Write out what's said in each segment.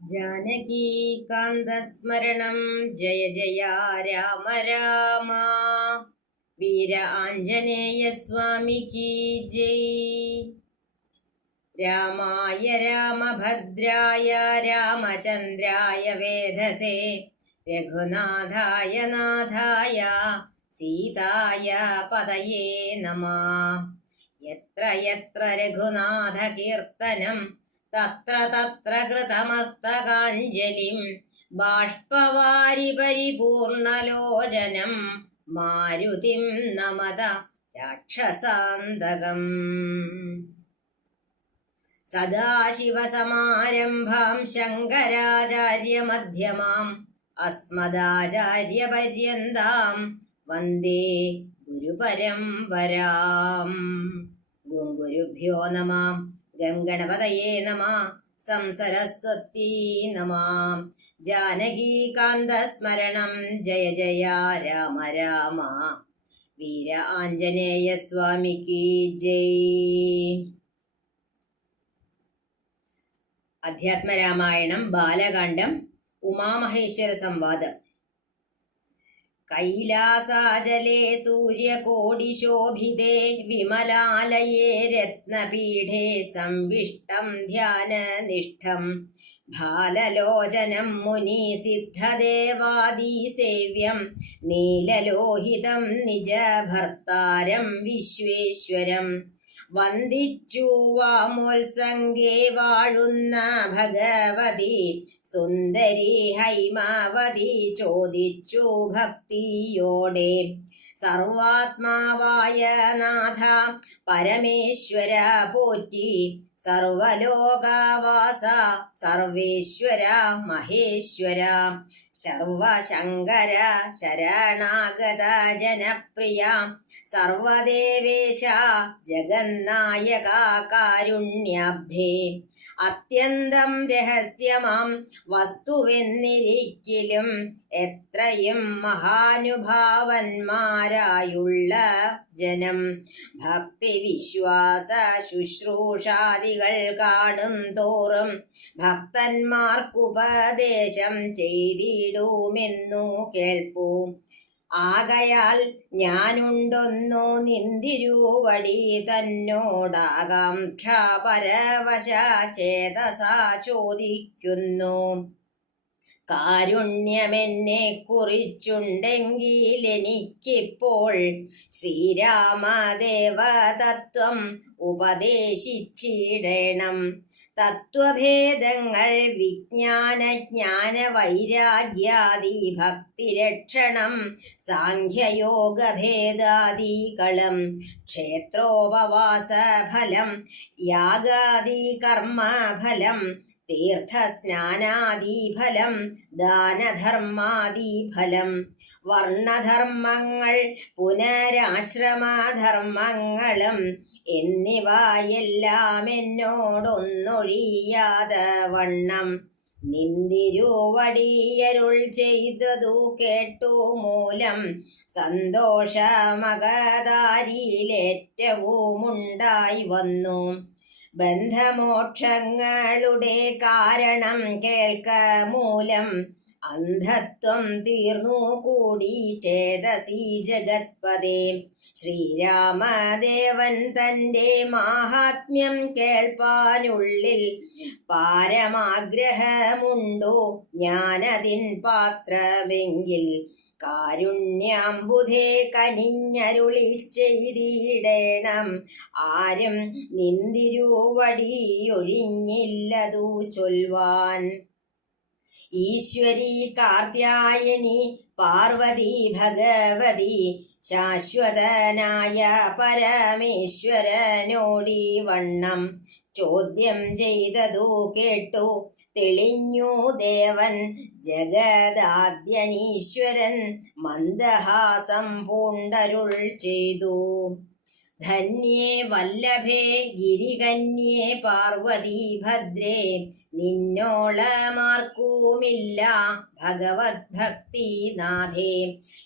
जानकीकान्तस्मरणं जय जय राम राम। वीर आञ्जनेय स्वामी की जय। रामाय रामभद्राय रामचन्द्राय वेधसे रघुनाथाय नाथाय सीताय पदये नमः। यत्र यत्र रघुनाथकीर्तनं तत्र तत्र कृतमस्तकाञ्जलिं बाष्पवारि परिपूर्णलोचनं मारुतिं नमत राक्षसान्तकम्। सदाशिवसमारम्भां शङ्कराचार्यमध्यमाम् अस्मदाचार्यपर्यन्तां वन्दे गुरुपरम्पराम्। गुरुभ्यो नमः। गङ्गणपतये नमः। संसरस्वती नमः। जानकीकान्तस्मरणं जय जय राम राम। वीर आञ्जनेय स्वामी की जय। അധ്യാത്മരാമായണം ബാലകാണ്ഡം ഉമാമഹേശ്വര സംവാദം. കൈലാസാചലേ സൂര്യകോടിശോഭിതേ വിമലാലയേ രത്നപീഠേ സംവിഷ്ടം ധ്യാനനിഷ്ഠം ഭാലലോചനം മുനിസിദ്ധദേവാദിസേവ്യം നീലലോഹിതം നിജഭർത്താരം വിശ്വേശ്വരം വന്ദിച്ചു വാമോത്സംഗേ വാഴുന്ന ഭഗവതി സുന്ദരി ഹൈമാവതി ചോദിച്ചു ഭക്തിയോടെ സർവാത്മാവായ നാഥ പരമേശ്വര പോറ്റി സർവലോകവാസ സർവേശ്വര മഹേശ്വര സർവശങ്കര ശരണാഗത ജനപ്രിയ സർവദേവേശ ജഗന്നായക കാരുണ്യാബ്ധേ അത്യന്തം രഹസ്യമാം വസ്തുവെന്നിരിക്കിലും എത്രയും മഹാനുഭാവന്മാരായുള്ള ജനം ഭക്തി വിശ്വാസ ശുശ്രൂഷാദികൾ കാണും തോറും ഭക്തന്മാർക്കുപദേശം ചെയ്തിടുമെന്നു കേൾപ്പൂ. ആകയാൽ ഞാനുണ്ടൊന്നു നിന്തിരുവടി തന്നോടാകാംക്ഷ പരവശ ചേതസ ചോദിക്കുന്നു. കാരുണ്യമെന്നെ കുറിച്ചുണ്ടെങ്കിൽ എനിക്കിപ്പോൾ ശ്രീരാമദേവതത്വം ഉപദേശിച്ചിടണം. തത്വഭേദങ്ങൾ വിജ്ഞാനജ്ഞാന വൈരാഗ്യാദി ഭക്തിരക്ഷണം സാഖ്യയോഗഭേദാദികളും ക്ഷേത്രോപവാസഫലം യാഗാദി കർമ്മഫലം തീർത്ഥസ്നാനാദിഫലം ദാനധർമാദിഫലം വർണ്ണധർമ്മങ്ങൾ പുനരാശ്രമധർമ്മങ്ങളും എന്നിവയെല്ലാം എന്നോടൊന്നൊഴിയാതെ വണ്ണം നിന്തിരുവടിയരുൾ ചെയ്തതു കേട്ടു മൂലം സന്തോഷമകതാരിയിലേറ്റവുമുണ്ടായി വന്നു. ബന്ധമോക്ഷങ്ങളുടെ കാരണം കേൾക്ക മൂലം അന്ധത്വം തീർന്നു കൂടി ചേതസി ജഗത്പദേ. ശ്രീരാമദേവൻ തൻ്റെ മാഹാത്മ്യം കേൾപ്പാനുള്ളിൽ പാരമാഗ്രഹമുണ്ടോ ഞാനതിൻ പാത്രമെങ്കിൽ കാരുണ്യാംബുധേ കനിഞ്ഞരുളി ചെയ്തിടേണം. ആരും നിന്തിരുവടിയൊഴിഞ്ഞില്ലതു ചൊൽവാൻ. ഈശ്വരി കാർത്യായനി പാർവതി ഭഗവതി ശാശ്വതനായ പരമേശ്വരനോടി വണ്ണം ചോദ്യം ചെയ്തതു കേട്ടു തെളിഞ്ഞു ദേവൻ ജഗദാദ്യനീശ്വരൻ മന്ദഹാസം പൂണ്ടരുൾ ചെയ്തു. ധന്യേ വല്ലഭേ ഗിരികന്യേ പാർവതി ഭദ്രേ നിന്നോളമാർക്കുമില്ല ഭഗവത് ഭക്തി നാഥേ.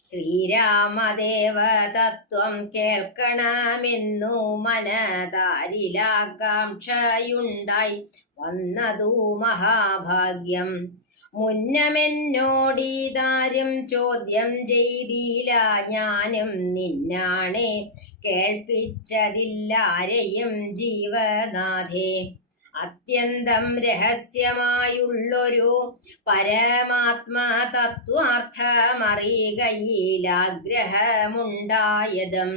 ശ്രീരാമദേവ തത്വം കേൾക്കണമെന്നു മനതാരിലാകാംക്ഷയുണ്ടായി വന്നതു മഹാഭാഗ്യം. മുന്നമെന്നോടീതാരും ചോദ്യം ചെയ്തില്ല, ഞാനും നിന്നാണെ കേൾപ്പിച്ചതില്ലാരെയും ജീവനാഥേ. അത്യന്തം രഹസ്യമായുള്ളൊരു പരമാത്മതത്വാർത്ഥമറികയിലാഗ്രഹമുണ്ടായതും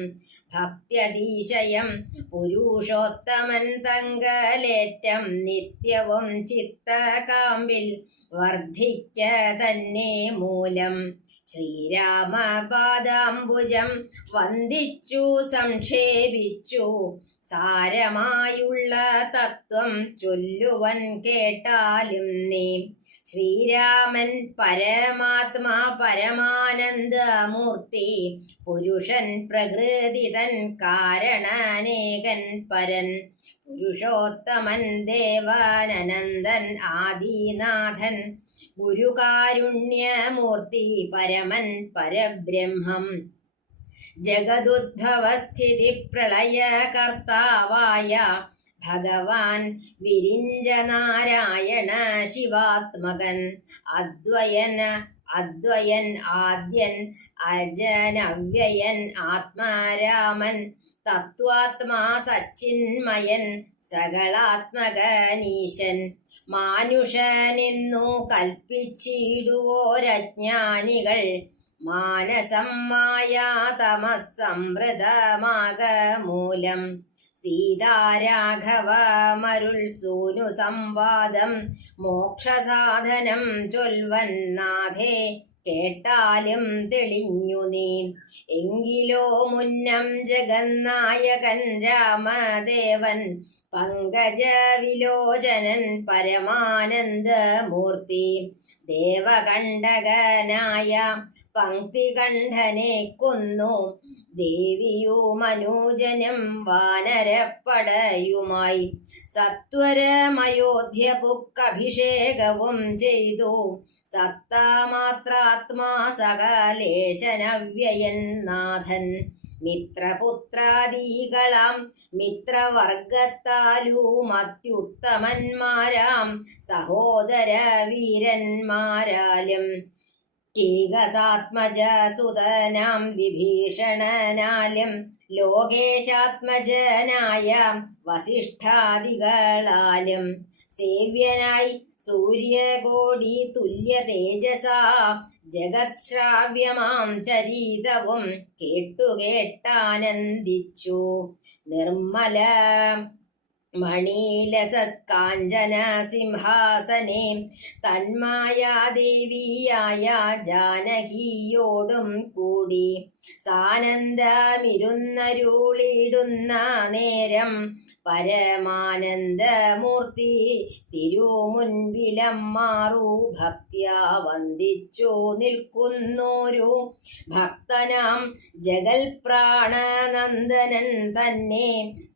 ഭക്ത്യതിശയം പുരുഷോത്തമൻ തങ്കലേറ്റം നിത്യവും ചിത്തകാമ്പിൽ വർദ്ധിക്ക തന്നെ മൂലം. ശ്രീരാമപാദാംബുജം വന്ദിച്ചു സംക്ഷേപിച്ചു സാരമായുള്ള തത്വം ചൊല്ലുവൻ കേട്ടാലും നീ. ശ്രീരാമൻ പരമാത്മാ പരമാനന്ദമൂർത്തി, പുരുഷൻ പ്രകൃതിതൻ കാരണാനേകൻ പരൻ. പുരുഷോത്തമൻ ദേവാനന്ദൻ ആദിനാഥൻ, ഗുരുകാരുണ്യമൂർത്തി പരമൻ പരബ്രഹ്മം. ജഗദുദ്ഭവസ്ഥിതി പ്രളയകർത്താവായ ഭഗവാൻ വിരിഞ്ചനാരായണ ശിവാത്മകൻ. അദ്വയൻ ആദ്യൻ അജനവ്യയൻ ആത്മാരാമൻ. തത്വാത്മാ സച്ചിന്മയൻ സകളാത്മകനീശൻ. മാനുഷനെന്നു കൽപ്പിച്ചിടുവോരജ്ഞാനികൾ മാനസം മായാതമസംവൃതമാകമൂലം. സീതാരാഘവമരുൾ സൂനു സംവാദം മോക്ഷസാധനം ചൊൽവൻ നാഥേ, കേട്ടാലും തെളിഞ്ഞു നീ. എങ്കിലോ മുന്നം ജഗന്നായകൻ രാമദേവൻ, പങ്കജവിലോചനൻ പരമാനന്ദമൂർത്തി. ദേവകണ്ഠകനായ പങ്ക്തികണ്ഠനെ കൊന്നു, ദേവിയുമനൂജനും വാനരപ്പടയുമായി. സത്വരമയോധ്യ പുക്കഭിഷേകവും ചെയ്തു, സത്താമാത്രാത്മാ സകലേശനവ്യയൻ നാഥൻ. മിത്രപുത്രാദികളാം മിത്രവർഗത്താലും അത്യുത്തമന്മാരാം സഹോദര വീരന്മാരാലും കീകസാത്മജസുതനാം വിഭീഷണനാലും ലോകേശാത്മജനായ വസിഷ്ഠാദികളാലും സേവ്യനായി സൂര്യകോടി തുല്യ തേജസാ ജഗത്ശ്രാവ്യമാം ചരിതവും കേട്ടാനന്ദിച്ചു. നിർമ്മല മണീലസത്കാഞ്ചന സിംഹാസനെ തന്മായാദേവിയായ ജാനകിയോടും കൂടി സാനന്ദമിരുന്നരുളിടുന്ന നേരം പരമാനന്ദമൂർത്തി തിരുമുൻപിലമ്മാറു ഭക്ത്യാ വന്ദിച്ചു നിൽക്കുന്നോരു ഭക്തനാം ജഗൽപ്രാണനന്ദനൻ തന്നെ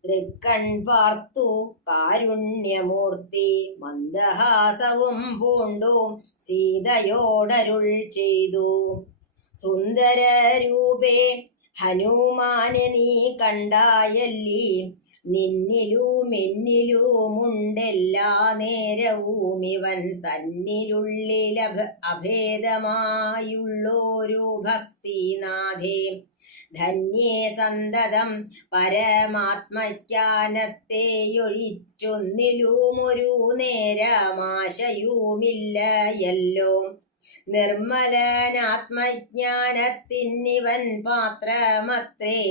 തൃക്കൺ പാർത്തു കാരുണ്യമൂർത്തി. മന്ദഹാസവും പൂണ്ടു സീതയോടരുൾ ചെയ്തു, സുന്ദരരൂപേ ഹനുമാനെ നീ കണ്ടായല്ലി. നിന്നിലുമെന്നിലുമുണ്ടെല്ലാ നേരവും ഇവൻ തന്നിലുള്ളിൽ അഭേദമായുള്ളൊരു ഭക്തിനാഥേ. ധന്യേ സന്തതം പരമാത്മജ്ഞാനത്തെയൊഴിച്ചൊന്നിലുമൊരു നേരമാശയുമില്ലയല്ലോ. നിർമ്മലനാത്മജ്ഞാനത്തിന്നിവൻ പാത്രമത്രേ.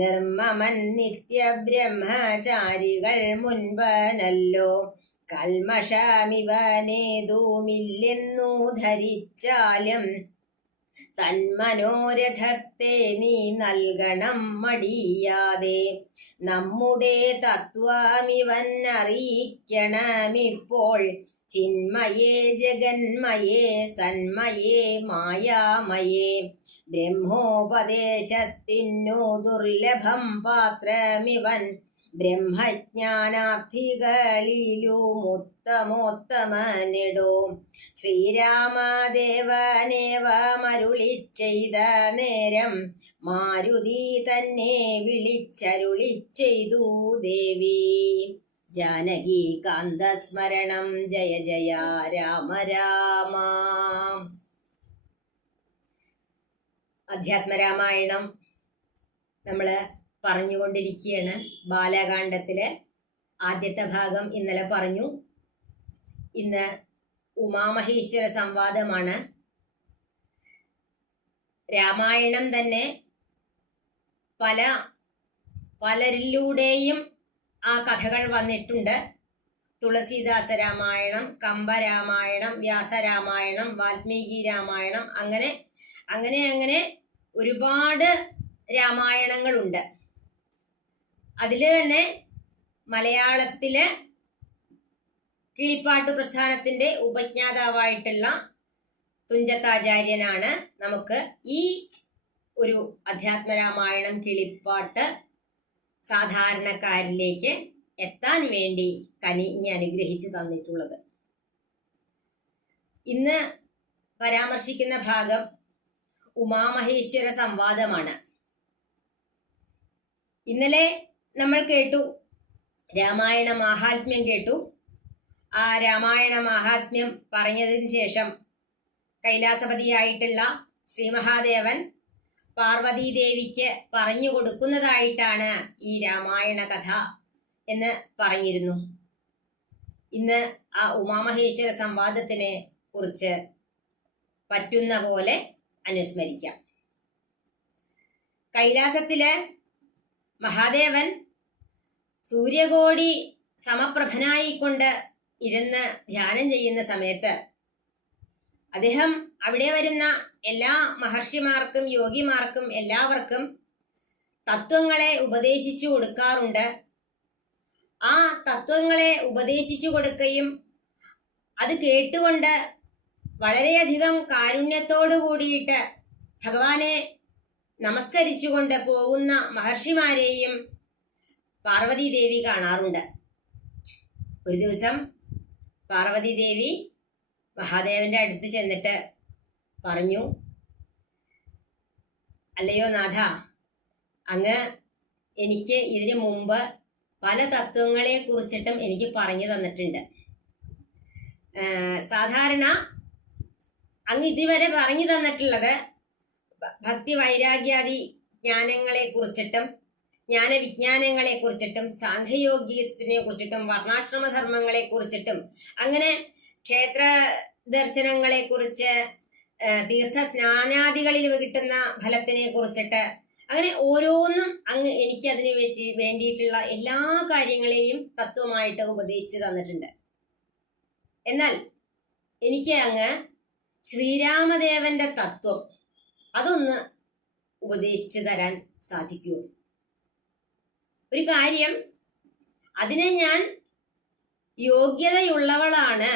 നിർമ്മമൻ നിത്യബ്രഹ്മചാരികൾ മുൻപനല്ലോ. കൽമഷമിവനേതുമില്ലെന്നു ധരിച്ചാലും തന്മനോരഥത്തെ നീ നൽകണം മടിയാതെ. നമ്മുടെ തത്വമിവൻ അറിയിക്കണമിപ്പോൾ. ചിന്മയേ ജഗന്മയേ സന്മയേ മായാമയേ. ബ്രഹ്മോപദേശത്തിനു ദുർലഭം പാത്രമിവൻ. ബ്രഹ്മജ്ഞാനാർത്ഥികളിലുമുത്തമോത്തമനെടോ. ശ്രീരാമദേവനേവമരുളി ചെയ്ത നേരം മാരുതി തന്നെ വിളിച്ചരുളി ചെയ്തു ദേവി. ജാനകി കാന്തസ്മരണം ജയ ജയ രാമ രാമ. അധ്യാത്മരാമായണം നമ്മൾ പറഞ്ഞുകൊണ്ടിരിക്കുകയാണ്. ബാലകാണ്ഡത്തിലെ ആദ്യത്തെ ഭാഗം ഇന്നലെ പറഞ്ഞു. ഇന്ന് ഉമാമഹേശ്വര സംവാദമാണ്. രാമായണം തന്നെ പലരിലൂടെയും ആ കഥകൾ വന്നിട്ടുണ്ട്. തുളസീദാസ രാമായണം, കമ്പരാമായണം, വ്യാസരാമായണം, വാൽമീകി രാമായണം, അങ്ങനെ അങ്ങനെ അങ്ങനെ ഒരുപാട് രാമായണങ്ങളുണ്ട്. അതിൽ തന്നെ മലയാളത്തിലെ കിളിപ്പാട്ട് പ്രസ്ഥാനത്തിൻ്റെ ഉപജ്ഞാതാവായിട്ടുള്ള തുഞ്ചത്താചാര്യനാണ് നമുക്ക് ഈ ഒരു അധ്യാത്മരാമായണം കിളിപ്പാട്ട് സാധാരണക്കാരിലേക്ക് എത്താൻ വേണ്ടി കനിഞ്ഞ് അനുഗ്രഹിച്ച് തന്നിട്ടുള്ളത്. ഇന്ന് പരാമർശിക്കുന്ന ഭാഗം ഉമാമഹേശ്വര സംവാദമാണ്. ഇന്നലെ നമ്മൾ കേട്ടു, രാമായണ മാഹാത്മ്യം കേട്ടു. ആ രാമായണ മാഹാത്മ്യം പറഞ്ഞതിന് ശേഷം കൈലാസപതിയായിട്ടുള്ള ശ്രീ മഹാദേവൻ പാർവതീദേവിക്ക് പറഞ്ഞു കൊടുക്കുന്നതായിട്ടാണ് ഈ രാമായണ കഥ എന്ന് പറഞ്ഞിരുന്നു. ഇന്ന് ആ ഉമാമഹേശ്വര സംവാദത്തിനെ കുറിച്ച് പറ്റുന്ന പോലെ അനുസ്മരിക്കാം. കൈലാസത്തിലെ മഹാദേവൻ സൂര്യകോടി സമപ്രഭനായിക്കൊണ്ട് ഇരുന്ന് ധ്യാനം ചെയ്യുന്ന സമയത്ത് അദ്ദേഹം അവിടെ വരുന്ന എല്ലാ മഹർഷിമാർക്കും യോഗിമാർക്കും എല്ലാവർക്കും തത്വങ്ങളെ ഉപദേശിച്ചു കൊടുക്കാറുണ്ട്. ആ തത്വങ്ങളെ ഉപദേശിച്ചു കൊടുക്കുകയും അത് കേട്ടുകൊണ്ട് വളരെയധികം കാരുണ്യത്തോടു കൂടിയിട്ട് ഭഗവാനെ നമസ്കരിച്ചുകൊണ്ട് പോകുന്ന മഹർഷിമാരെയും പാർവതീദേവി കാണാറുണ്ട്. ഒരു ദിവസം പാർവതീദേവി മഹാദേവന്റെ അടുത്ത് ചെന്നിട്ട് പറഞ്ഞു, അല്ലയോ നാഥ, അങ്ങ് എനിക്ക് ഇതിനു മുമ്പ് പല തത്വങ്ങളെ കുറിച്ചിട്ടും എനിക്ക് പറഞ്ഞു തന്നിട്ടുണ്ട്. സാധാരണ അങ്ങ് ഇതുവരെ പറഞ്ഞു തന്നിട്ടുള്ളത് ഭക്തി വൈരാഗ്യാദി ജ്ഞാനങ്ങളെ കുറിച്ചിട്ടും ജ്ഞാനവിജ്ഞാനങ്ങളെ കുറിച്ചിട്ടും സാംഖ്യയോഗികത്തിനെ കുറിച്ചിട്ടും വർണ്ണാശ്രമധർമ്മങ്ങളെ കുറിച്ചിട്ടും അങ്ങനെ ക്ഷേത്ര ദർശനങ്ങളെ കുറിച്ച് തീർത്ഥ സ്നാനാദികളിൽ കിട്ടുന്ന ഫലത്തിനെ കുറിച്ചിട്ട് അങ്ങനെ ഓരോന്നും അങ്ങ് എനിക്കതിന് വേണ്ടിയിട്ടുള്ള എല്ലാ കാര്യങ്ങളെയും തത്വമായിട്ട് ഉപദേശിച്ചു തന്നിട്ടുണ്ട്. എന്നാൽ എനിക്ക് അങ്ങ് ശ്രീരാമദേവന്റെ തത്വം അതൊന്ന് ഉപദേശിച്ചു തരാൻ സാധിക്കുമോ? ഒരു കാര്യം, അതിനെ ഞാൻ യോഗ്യതയുള്ളവളാണ്,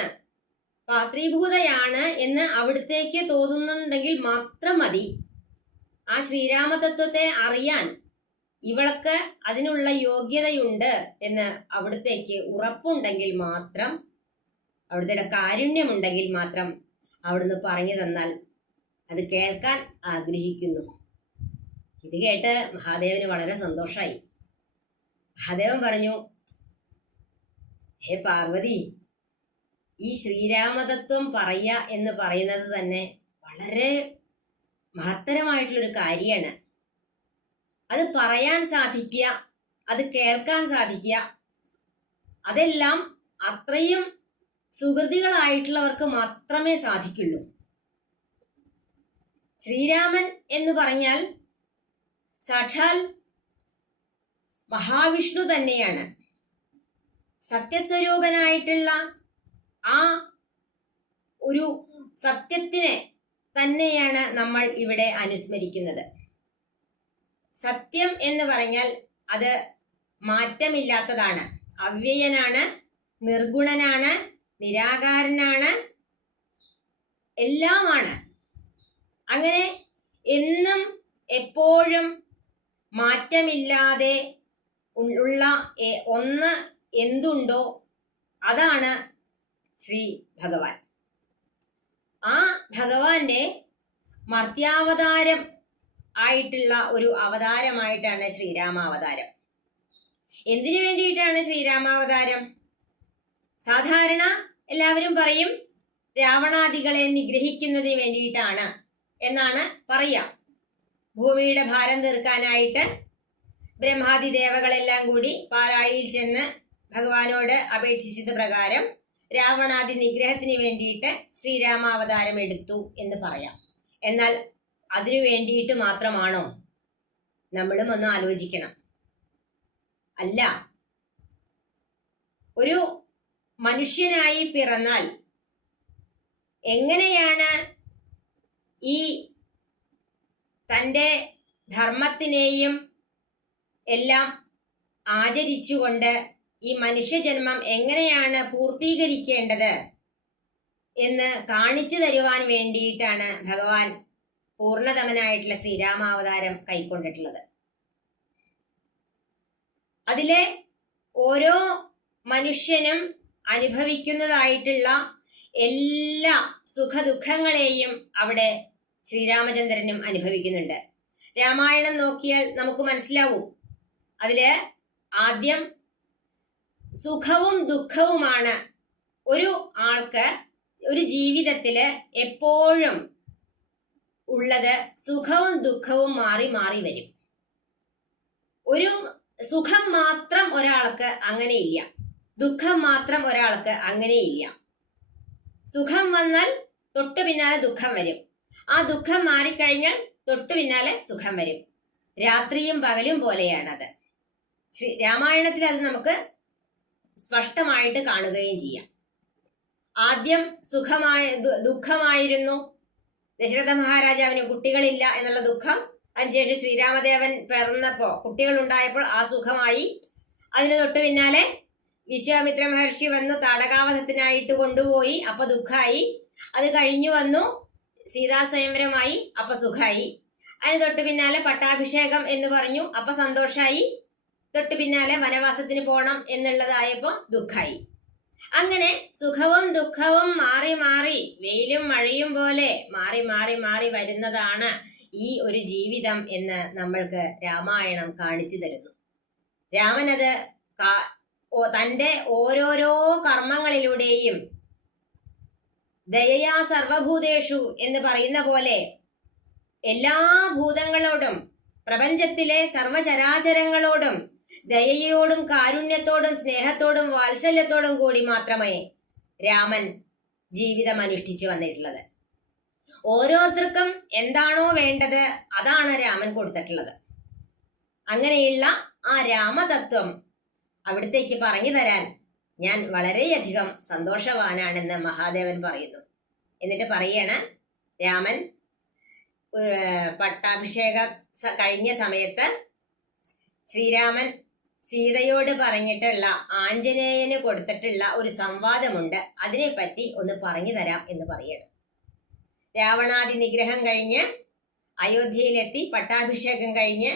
പാത്രീഭൂതയാണ് എന്ന് അവിടുത്തേക്ക് തോന്നുന്നുണ്ടെങ്കിൽ മാത്രം മതി. ആ ശ്രീരാമതത്വത്തെ അറിയാൻ ഇവൾക്ക് അതിനുള്ള യോഗ്യതയുണ്ട് എന്ന് അവിടുത്തേക്ക് ഉറപ്പുണ്ടെങ്കിൽ മാത്രം, അവിടുത്തെ കാരുണ്യമുണ്ടെങ്കിൽ മാത്രം അവിടുന്ന് പറഞ്ഞു തന്നാൽ അത് കേൾക്കാൻ ആഗ്രഹിക്കുന്നു. ഇത് കേട്ട് മഹാദേവന് വളരെ സന്തോഷമായി. മഹാദേവൻ പറഞ്ഞു, ഹേ പാർവതി, ഈ ശ്രീരാമതത്വം പറയുക എന്ന് പറയുന്നത് തന്നെ വളരെ മഹത്തരമായിട്ടുള്ളൊരു കാര്യമാണ്. അത് പറയാൻ സാധിക്കുക, അത് കേൾക്കാൻ സാധിക്കുക, അതെല്ലാം അത്രയും സുഹൃതികളായിട്ടുള്ളവർക്ക് മാത്രമേ സാധിക്കുള്ളൂ. ശ്രീരാമൻ എന്ന് പറഞ്ഞാൽ സാക്ഷാൽ മഹാവിഷ്ണു തന്നെയാണ്. സത്യസ്വരൂപനായിട്ടുള്ള ആ ഒരു സത്യത്തിനെ തന്നെയാണ് നമ്മൾ ഇവിടെ അനുസ്മരിക്കുന്നത്. സത്യം എന്ന് പറഞ്ഞാൽ അത് മാറ്റമില്ലാത്തതാണ്, അവ്യയനാണ്, നിർഗുണനാണ്, നിരാകാരനാണ്, എല്ലാമാണ്. അങ്ങനെ എന്നും എപ്പോഴും മാറ്റമില്ലാതെ ഉള്ള ഒന്ന് എന്തുണ്ടോ അതാണ് ശ്രീ ഭഗവാൻ. ആ ഭഗവാന്റെ മർത്യാവതാരം ആയിട്ടുള്ള ഒരു അവതാരമായിട്ടാണ് ശ്രീരാമാവതാരം. എന്തിനു വേണ്ടിയിട്ടാണ് ശ്രീരാമാവതാരം? സാധാരണ എല്ലാവരും പറയും രാവണാദികളെ നിഗ്രഹിക്കുന്നതിന് വേണ്ടിയിട്ടാണ് എന്നാണ് പറയാ. ഭൂമിയുടെ ഭാരം തീർക്കാനായിട്ട് ബ്രഹ്മാദി ദേവകളെല്ലാം കൂടി പാലാഴിയിൽ ചെന്ന് ഭഗവാനോട് അപേക്ഷിച്ചത് പ്രകാരം രാവണാദി നിഗ്രഹത്തിന് വേണ്ടിയിട്ട് ശ്രീരാമാവതാരം എടുത്തു എന്ന് പറയാം. എന്നാൽ അതിനു വേണ്ടിയിട്ട് മാത്രമാണോ? നമ്മളും ഒന്ന് ആലോചിക്കണം. അല്ല, ഒരു മനുഷ്യനായി പിറന്നാൽ എങ്ങനെയാണ് ഈ തൻ്റെ ധർമ്മത്തിനെയും എല്ലാം ആചരിച്ചുകൊണ്ട് ഈ മനുഷ്യജന്മം എങ്ങനെയാണ് പൂർത്തീകരിക്കേണ്ടത് എന്ന് കാണിച്ചു തരുവാൻ വേണ്ടിയിട്ടാണ് ഭഗവാൻ പൂർണ്ണതമനായിട്ടുള്ള ശ്രീരാമാവതാരം കൈക്കൊണ്ടിട്ടുള്ളത്. അതിലെ ഓരോ മനുഷ്യനും അനുഭവിക്കുന്നതായിട്ടുള്ള എല്ലാ സുഖദുഃഖങ്ങളെയും അവിടെ ശ്രീരാമചന്ദ്രനും അനുഭവിക്കുന്നുണ്ട്. രാമായണം നോക്കിയാൽ നമുക്ക് മനസ്സിലാവും. അതില് ആദ്യം സുഖവും ദുഃഖവുമാണ് ഒരു ആൾക്ക് ഒരു ജീവിതത്തില് എപ്പോഴും ഉള്ളത്. സുഖവും ദുഃഖവും മാറി മാറി വരും. ഒരു സുഖം മാത്രം ഒരാൾക്ക് അങ്ങനെയില്ല, ദുഃഖം മാത്രം ഒരാൾക്ക് അങ്ങനെയില്ല. സുഖം വന്നാൽ തൊട്ടു പിന്നാലെ ദുഃഖം വരും. ആ ദുഃഖം മാറിക്കഴിഞ്ഞാൽ തൊട്ടു പിന്നാലെ സുഖം വരും. രാത്രിയും പകലും പോലെയാണത്. രാമായണത്തിൽ അത് നമുക്ക് സ്പഷ്ടമായിട്ട് കാണുകയും ചെയ്യാം. ആദ്യം ദുഃഖമായിരുന്നു. ദശരഥ മഹാരാജാവിന് കുട്ടികളില്ല എന്നുള്ള ദുഃഖം. അതിനുശേഷം ശ്രീരാമദേവൻ പിറന്നപ്പോ കുട്ടികളുണ്ടായപ്പോൾ ആ സുഖമായി. അതിന് തൊട്ടു പിന്നാലെ വിശ്വാമിത്ര മഹർഷി വന്നു താടകാവധത്തിനായിട്ട് കൊണ്ടുപോയി, അപ്പൊ ദുഃഖമായി. അത് കഴിഞ്ഞു വന്നു സീതാസ്വയംവരമായി, അപ്പൊ സുഖമായി. അതിന് തൊട്ടു പിന്നാലെ പട്ടാഭിഷേകം എന്ന് പറഞ്ഞു, അപ്പൊ സന്തോഷമായി. തൊട്ടു പിന്നാലെ വനവാസത്തിന് പോണം എന്നുള്ളതായപ്പോ ദുഃഖമായി. അങ്ങനെ സുഖവും ദുഃഖവും മാറി മാറി, വെയിലും മഴയും പോലെ മാറി മാറി മാറി വരുന്നതാണ് ഈ ഒരു ജീവിതം എന്ന് നമ്മൾക്ക് രാമായണം കാണിച്ചു തരുന്നു. രാമനത് തന്റെ ഓരോരോ കർമ്മങ്ങളിലൂടെയും ദയയാ സർവഭൂതേഷു എന്ന് പറയുന്ന പോലെ എല്ലാ ഭൂതങ്ങളോടും പ്രപഞ്ചത്തിലെ സർവചരാചരങ്ങളോടും ദയയോടും കാരുണ്യത്തോടും സ്നേഹത്തോടും വാത്സല്യത്തോടും കൂടി മാത്രമേ രാമൻ ജീവിതം അനുഷ്ഠിച്ചു വന്നിട്ടുള്ളത്. ഓരോരുത്തർക്കും എന്താണോ വേണ്ടത് അതാണ് രാമൻ കൊടുത്തിട്ടുള്ളത്. അങ്ങനെയുള്ള ആ രാമതത്വം അവിടത്തേക്ക് പറഞ്ഞു തരാൻ ഞാൻ വളരെയധികം സന്തോഷവാനാണെന്ന് മഹാദേവൻ പറയുന്നു. എന്നിട്ട് പറയാണ്, രാമൻ പട്ടാഭിഷേകം കഴിഞ്ഞ സമയത്ത് ശ്രീരാമൻ സീതയോട് പറഞ്ഞിട്ടുള്ള ആഞ്ജനേയന് കൊടുത്തിട്ടുള്ള ഒരു സംവാദമുണ്ട്, അതിനെപ്പറ്റി ഒന്ന് പറഞ്ഞു തരാം എന്ന് പറയണം. രാവണാദി നിഗ്രഹം കഴിഞ്ഞ് അയോധ്യയിലെത്തി പട്ടാഭിഷേകം കഴിഞ്ഞ്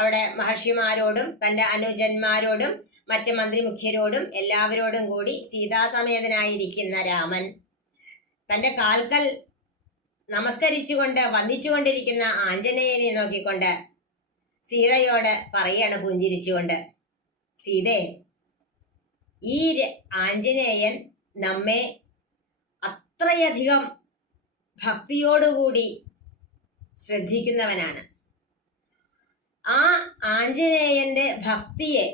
അവിടെ മഹർഷിമാരോടും തന്റെ അനുജന്മാരോടും മറ്റ് മന്ത്രിമുഖ്യരോടും എല്ലാവരോടും കൂടി സീതാസമേതനായിരിക്കുന്ന രാമൻ തന്റെ കാൽക്കൽ നമസ്കരിച്ചുകൊണ്ട് വന്ദിച്ചുകൊണ്ടിരിക്കുന്ന ആഞ്ജനേയനെ നോക്കിക്കൊണ്ട് സീതയോട് പറയാണ് പുഞ്ചിരിച്ചുകൊണ്ട്, സീതേ, ഈ ആഞ്ജനേയൻ നമ്മെ അത്രയധികം ഭക്തിയോടുകൂടി ശ്രദ്ധിക്കുന്നവനാണ്. ആ ആഞ്ജനേയന്റെ ഭക്തിയെ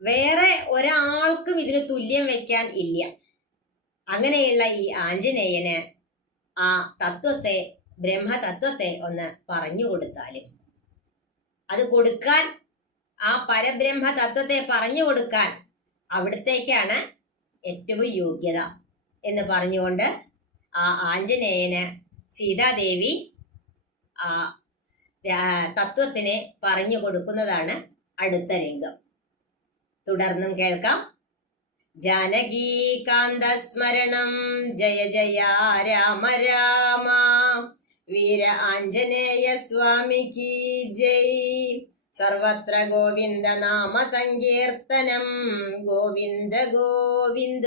വേറെ ഒരാൾക്കും ഇതിന് തുല്യം വയ്ക്കാൻ ഇല്ല. അങ്ങനെയുള്ള ഈ ആഞ്ജനേയന് ആ തത്വത്തെ, ബ്രഹ്മതത്വത്തെ ഒന്ന് പറഞ്ഞു കൊടുത്താലും, അത് കൊടുക്കാൻ, ആ പരബ്രഹ്മ തത്വത്തെ പറഞ്ഞു കൊടുക്കാൻ അവിടത്തേക്കാണ് ഏറ്റവും യോഗ്യത എന്ന് പറഞ്ഞുകൊണ്ട് ആ ആഞ്ജനേയന് സീതാദേവി ആ തത്വത്തിനെ പറഞ്ഞു കൊടുക്കുന്നതാണ് അടുത്ത രംഗം. തുടർന്നും കേൾക്കാം. ജാനകീകാന്തസ്മരണം ജയ ജയ രാമ രാമ, വീര ആഞ്ജനേയ സ്വാമിക്ക് ജയ്. സർവത്ര ഗോവിന്ദ നാമ സങ്കീർത്തനം, ഗോവിന്ദ ഗോവിന്ദ.